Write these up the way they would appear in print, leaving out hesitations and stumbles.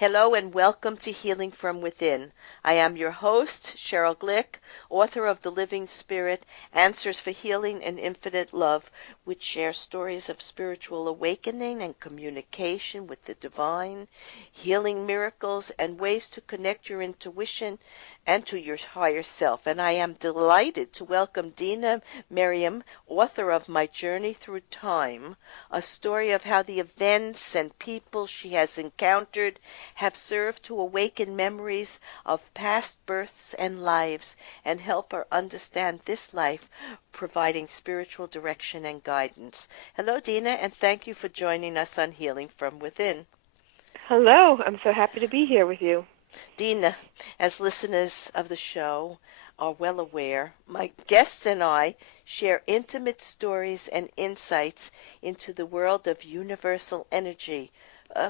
Hello and welcome to Healing from Within. I am your host, Sheryl Glick, author of The Living Spirit, Answers for Healing and Infinite Love, which shares stories of spiritual awakening and communication with the divine, healing miracles, and ways to connect your intuition and to your higher self. And I am delighted to welcome Dena Merriam, author of My Journey Through Time, a story of how the events and people she has encountered have served to awaken memories of past births and lives and help her understand this life, providing spiritual direction and guidance. Hello, Dena, and thank you for joining us on Healing from Within. Hello, I'm so happy to be here with you. Dena, as listeners of the show are well aware, my guests and I share intimate stories and insights into the world of universal energy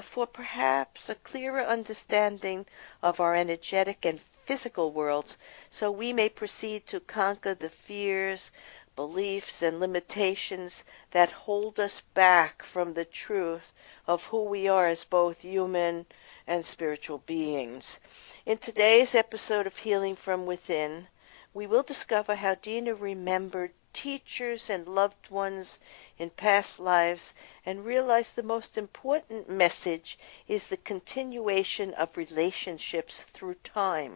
for perhaps a clearer understanding of our energetic and physical worlds so we may proceed to conquer the fears, beliefs, and limitations that hold us back from the truth of who we are as both human and spiritual beings. In today's episode of Healing from Within, we will discover how Dena remembered teachers and loved ones in past lives and realized the most important message is the continuation of relationships through time,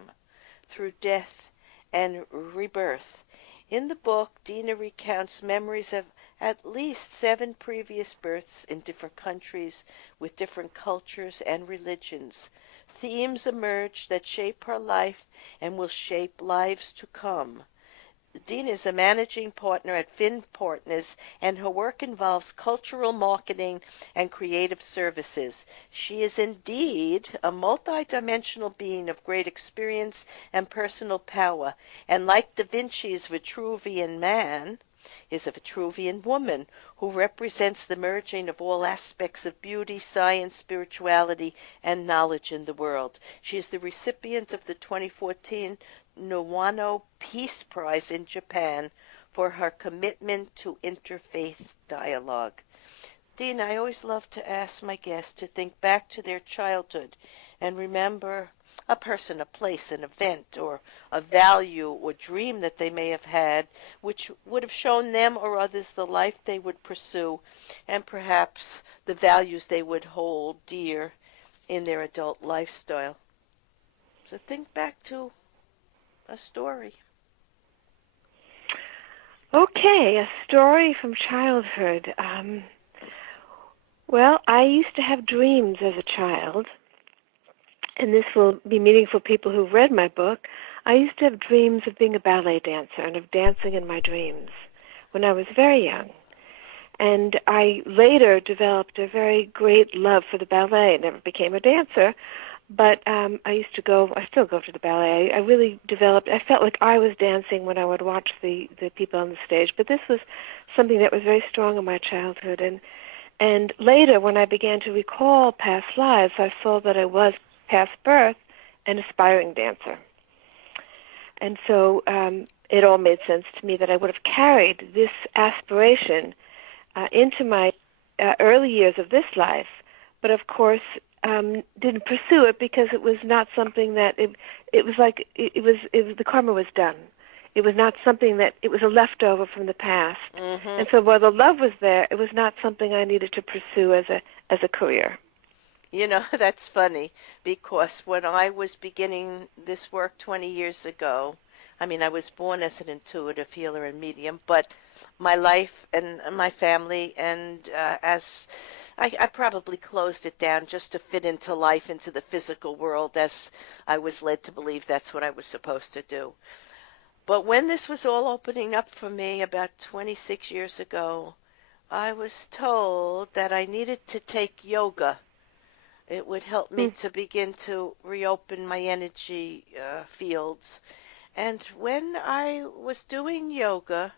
through death, and rebirth. In the book, Dena recounts memories of at least 7 previous births in different countries with different cultures and religions. Themes emerge that shape her life and will shape lives to come. Dena is a managing partner at Finn Partners, and her work involves cultural marketing and creative services. She is indeed a multidimensional being of great experience and personal power, and like Da Vinci's Vitruvian man, is a Vitruvian woman who represents the merging of all aspects of beauty, science, spirituality, and knowledge in the world. She is the recipient of the 2014 Nowano Peace Prize in Japan for her commitment to interfaith dialogue. Dena, I always love to ask my guests to think back to their childhood and remember a person, a place, an event, or a value or dream that they may have had, which would have shown them or others the life they would pursue and perhaps the values they would hold dear in their adult lifestyle. So think back to a story. Okay, a story from childhood. Well, I used to have dreams as a child, and this will be meaningful for people who've read my book. I used to have dreams of being a ballet dancer and of dancing in my dreams when I was very young. And I later developed a very great love for the ballet. I never became a dancer, but I still go to the ballet. I really developed, I felt like I was dancing when I would watch the people on the stage. But this was something that was very strong in my childhood. And later, when I began to recall past lives, I saw that I was, past birth, an aspiring dancer. And so it all made sense to me that I would have carried this aspiration into my early years of this life, but of course didn't pursue it because it was not something that it was like the karma was done. It was not something that it was a leftover from the past, and so while the love was there, it was not something I needed to pursue as a career. You know, that's funny because when I was beginning this work 20 years ago, I mean, I was born as an intuitive healer and medium, but my life and my family and as I probably closed it down just to fit into life, into the physical world as I was led to believe that's what I was supposed to do. But when this was all opening up for me about 26 years ago, I was told that I needed to take yoga. It would help me to begin to reopen my energy fields. And when I was doing yoga,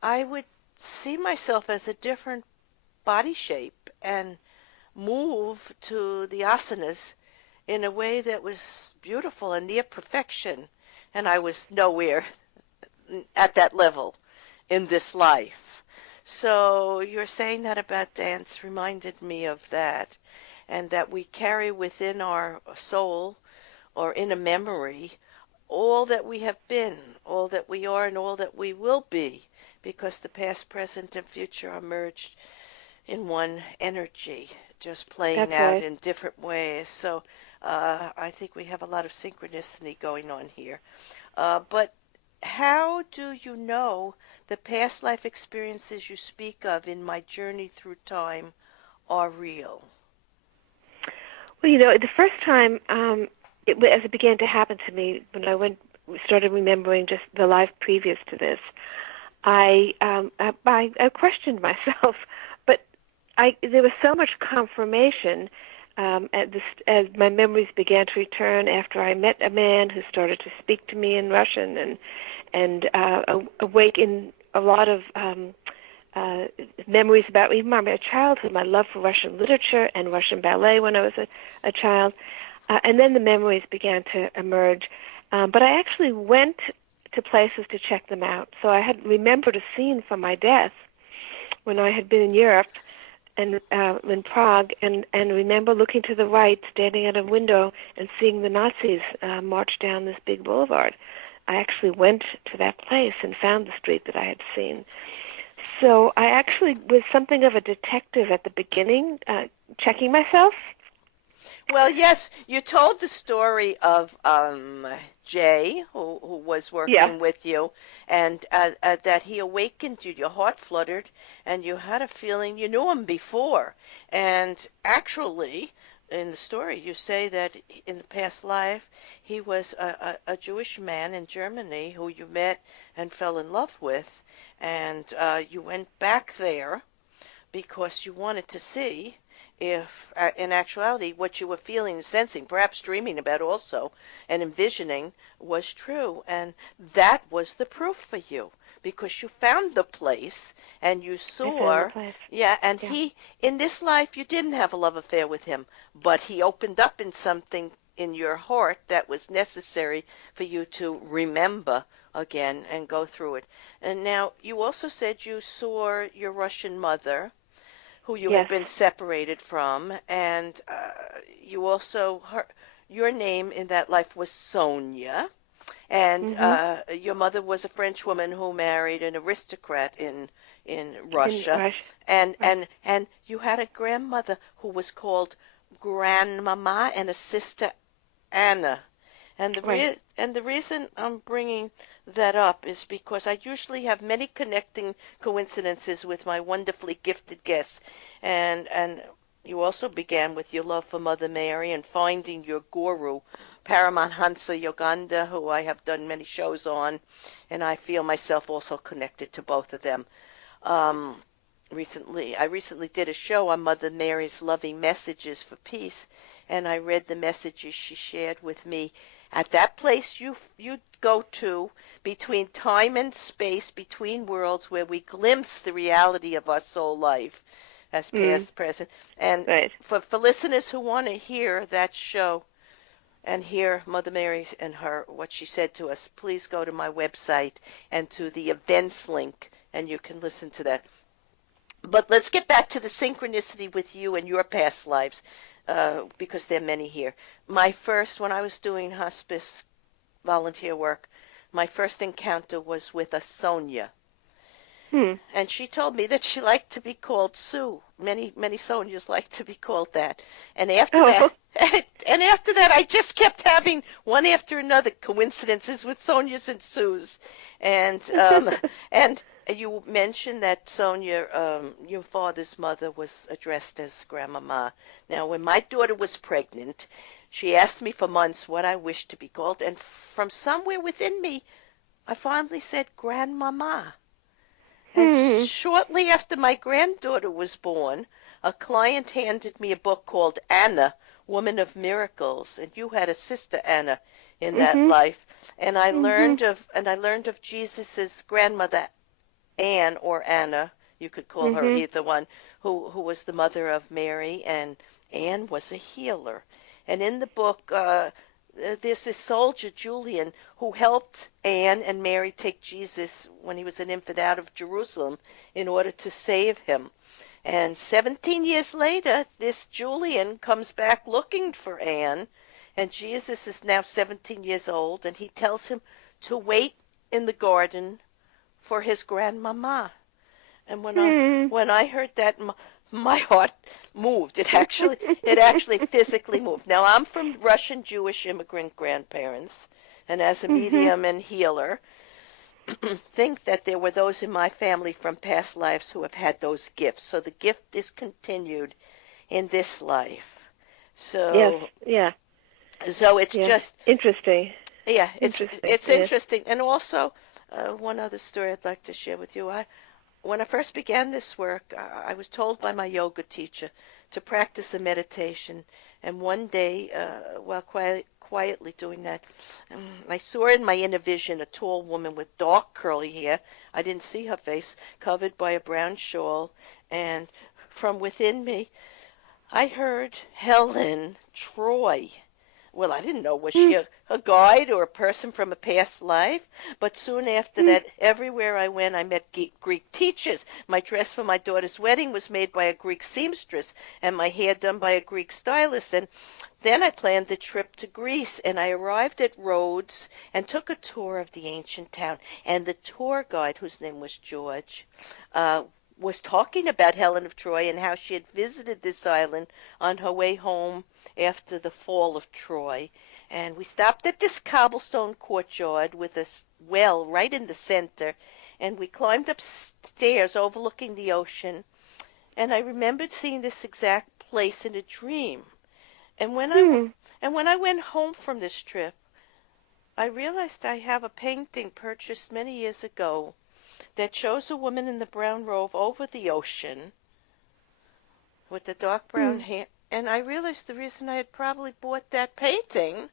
I would see myself as a different body shape and move to the asanas in a way that was beautiful and near perfection. And I was nowhere at that level in this life. So you're saying that about dance reminded me of that. and that we carry within our soul or in a memory all that we have been, all that we are, and all that we will be, because the past, present, and future are merged in one energy, just playing That's out right. in different ways. So I think we have a lot of synchronicity going on here. But how do you know the past life experiences you speak of in my journey through time are real? Well, the first time as it began to happen to me, when started remembering just the life previous to this, I questioned myself, but there was so much confirmation as my memories began to return after I met a man who started to speak to me in Russian and awaken a lot of memories about even my childhood, my love for Russian literature and Russian ballet when I was a child. And then the memories began to emerge. But I actually went to places to check them out. So I had remembered a scene from my death when I had been in Europe and in Prague, and remember looking to the right, standing at a window, and seeing the Nazis march down this big boulevard. I actually went to that place and found the street that I had seen. So I actually was something of a detective at the beginning, checking myself. Well, yes, you told the story of Jay, who was Yeah, working with you, and that he awakened you. Your heart fluttered, and you had a feeling you knew him before. And actually, in the story, you say that in the past life, he was a Jewish man in Germany who you met and fell in love with, and you went back there because you wanted to see if, in actuality, what you were feeling and sensing, perhaps dreaming about also, and envisioning, was true. And that was the proof for you, because you found the place and you I found the saw, place. yeah, and Yeah. in this life, you didn't have a love affair with him, but he opened up in something in your heart that was necessary for you to remember again and go through it. And now, you also said you saw your Russian mother, who you had Yes. been separated from, and you also your name in that life was Sonia, and Mhm. your mother was a French woman who married an aristocrat in In Russia, Russia. and Right. you had a grandmother who was called Grandmama and a sister Anna. Right. And the reason I'm bringing that up is because I usually have many connecting coincidences with my wonderfully gifted guests, and you also began with your love for Mother Mary and finding your guru, Paramahansa Yoganda, who I have done many shows on, and I feel myself also connected to both of them. Um, I recently did a show on Mother Mary's loving messages for peace, and I read the messages she shared with me at that place you go to between time and space, between worlds, where we glimpse the reality of our soul life as Mm. past, present, and Right. for listeners who want to hear that show and hear Mother Mary and her what she said to us, please go to my website and to the events link, and you can listen to that. But let's get back to the synchronicity with you and your past lives, because there are many here. When I was doing hospice volunteer work, my first encounter was with a Sonia. Hmm. And she told me that she liked to be called Sue. Many Sonias like to be called that. And after that, Oh. I just kept having one after another coincidences with Sonias and Sues. And and you mentioned that Sonia, your father's mother, was addressed as Grandmama. Now, when my daughter was pregnant, she asked me for months what I wished to be called, and from somewhere within me, I finally said Grandmama. And Hmm. shortly after my granddaughter was born, a client handed me a book called Anna, Woman of Miracles, and you had a sister Anna in that Mhm. life. And Mhm. I learned of Jesus's grandmother Anne, or Anna, you could call her Mhm. either one, who was the mother of Mary, and Anne was a healer. And in the book, there's this soldier, Julian, who helped Anne and Mary take Jesus when he was an infant out of Jerusalem in order to save him. And 17 years later, this Julian comes back looking for Anne, and Jesus is now 17 years old, and he tells him to wait in the garden for his grandmama. And Hmm. when I heard that, my heart moved. It actually physically moved. Now I'm from Russian Jewish immigrant grandparents, and as a Mhm. medium and healer, think that there were those in my family from past lives who have had those gifts. So the gift is continued in this life. Yes. So Yeah. so it's Yes. just Interesting. yeah, it's Interesting. it's Yes. interesting. And also one other story I'd like to share with you. When I first began this work, I was told by my yoga teacher to practice a meditation. And one day, while quietly doing that, I saw in my inner vision a tall woman with dark curly hair. I didn't see her face, covered by a brown shawl. And from within me, I heard Helen Troy. Well, I didn't know, was Hmm. she a guide or a person from a past life? But soon after Hmm. that, everywhere I went, I met Greek teachers. My dress for my daughter's wedding was made by a Greek seamstress, and my hair done by a Greek stylist. And then I planned the trip to Greece, and I arrived at Rhodes and took a tour of the ancient town. And the tour guide, whose name was George, uh, was talking about Helen of Troy and how she had visited this island on her way home after the fall of Troy. And we stopped at this cobblestone courtyard with a well right in the center, and we climbed upstairs overlooking the ocean. And I remembered seeing this exact place in a dream. And when I Hmm. and when I went home from this trip, I realized I have a painting purchased many years ago that shows a woman in the brown robe over the ocean with the dark brown Hmm. hair. And I realized the reason I had probably bought that painting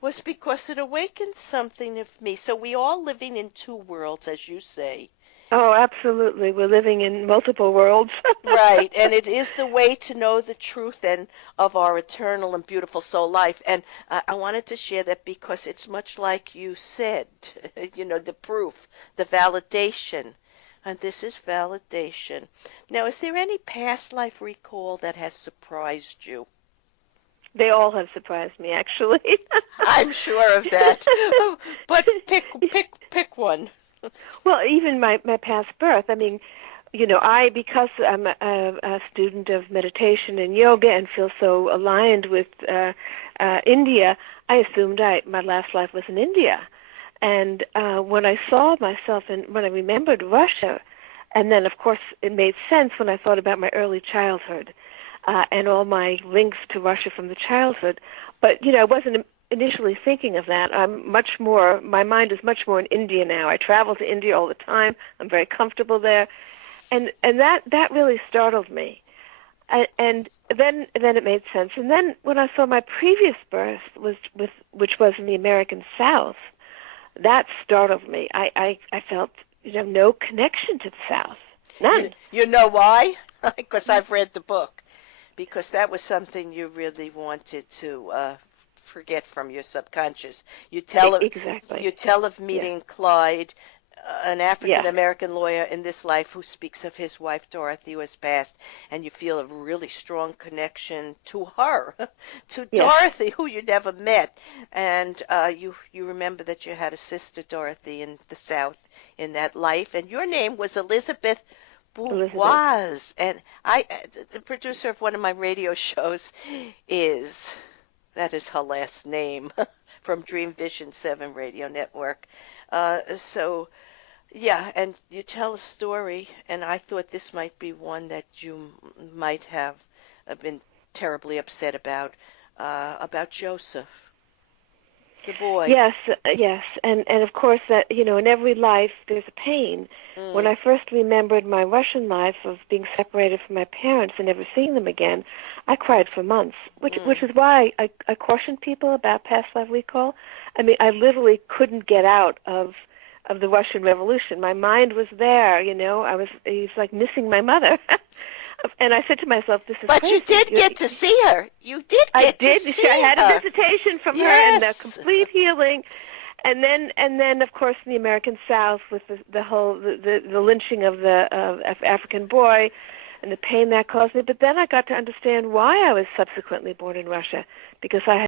was because it awakened something of me. So we all living in two worlds, as you say. Oh, absolutely. We're living in multiple worlds. Right, and it is the way to know the truth and of our eternal and beautiful soul life. And I wanted to share that because it's much like you said, the proof, the validation. And this is validation. Now, is there any past life recall that has surprised you? They all have surprised me, actually. I'm sure of that. But pick one. Well, even my past birth. I mean, because I'm a student of meditation and yoga and feel so aligned with India, I assumed my last life was in India. And when I saw myself and when I remembered Russia, and then of course it made sense when I thought about my early childhood and all my links to Russia from the childhood. But I wasn't initially thinking of that. My mind is much more in India now. I travel to India all the time. I'm very comfortable there, and that really startled me. And then it made sense. And then when I saw my previous birth which was in the American South, that startled me. I felt no connection to the South, You none. you know why? Because I've read the book. Because that was something you really wanted to forget from your subconscious. Exactly. You tell of Yeah. meeting Clyde, an African Yeah. American lawyer in this life who speaks of his wife Dorothy who has passed, and you feel a really strong connection to her, to Yes. Dorothy who you never met, and you remember that you had a sister Dorothy in the South in that life, and your name was Elizabeth Elizabeth. Bourgeois, and the producer of one of my radio shows is that is her last name from Dream Vision 7 radio network. So yeah, and you tell a story, and I thought this might be one that you might have been terribly upset about Joseph, the boy. Yes, yes, and of course that in every life there's a pain. When Mm, I first remembered my Russian life of being separated from my parents and never seeing them again, I cried for months, which mm. is why I caution people about past life recall. I mean, I literally couldn't get out of the Russian Revolution. My mind was there, it's like missing my mother. And I said to myself, this is But you crazy. did get to see her. You did I get to did. I see had a her. visitation from her and the Yes. complete healing, and then of course in the American South with the whole the lynching of the African boy. and the pain that caused me. But then I got to understand why I was subsequently born in Russia, because I